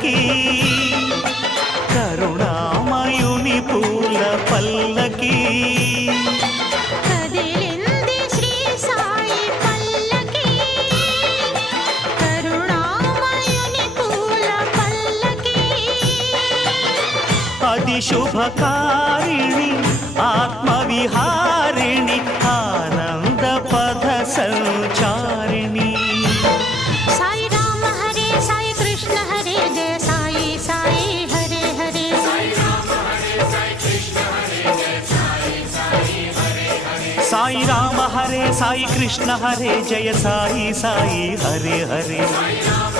పల్లకి కరుణామయుని పూల పల్లకి కదిలింది శ్రీ సాయి పల్లకి కరుణామయుని పూల పల్లకి అది శుభకారిణి ఆత్మవిహారిణి ఆనంద పథ సంచారిణి సాయి రామ హరే సాయి కృష్ణ హరే జయ సాయి సాయి హరే హరే సాయి రామ హరే సాయి కృష్ణ హరే జయ సాయి సాయి హరే హరే సాయి రామ హరే సాయి కృష్ణ హరే జయ సాయి సాయి హరే హరే సాయి రామ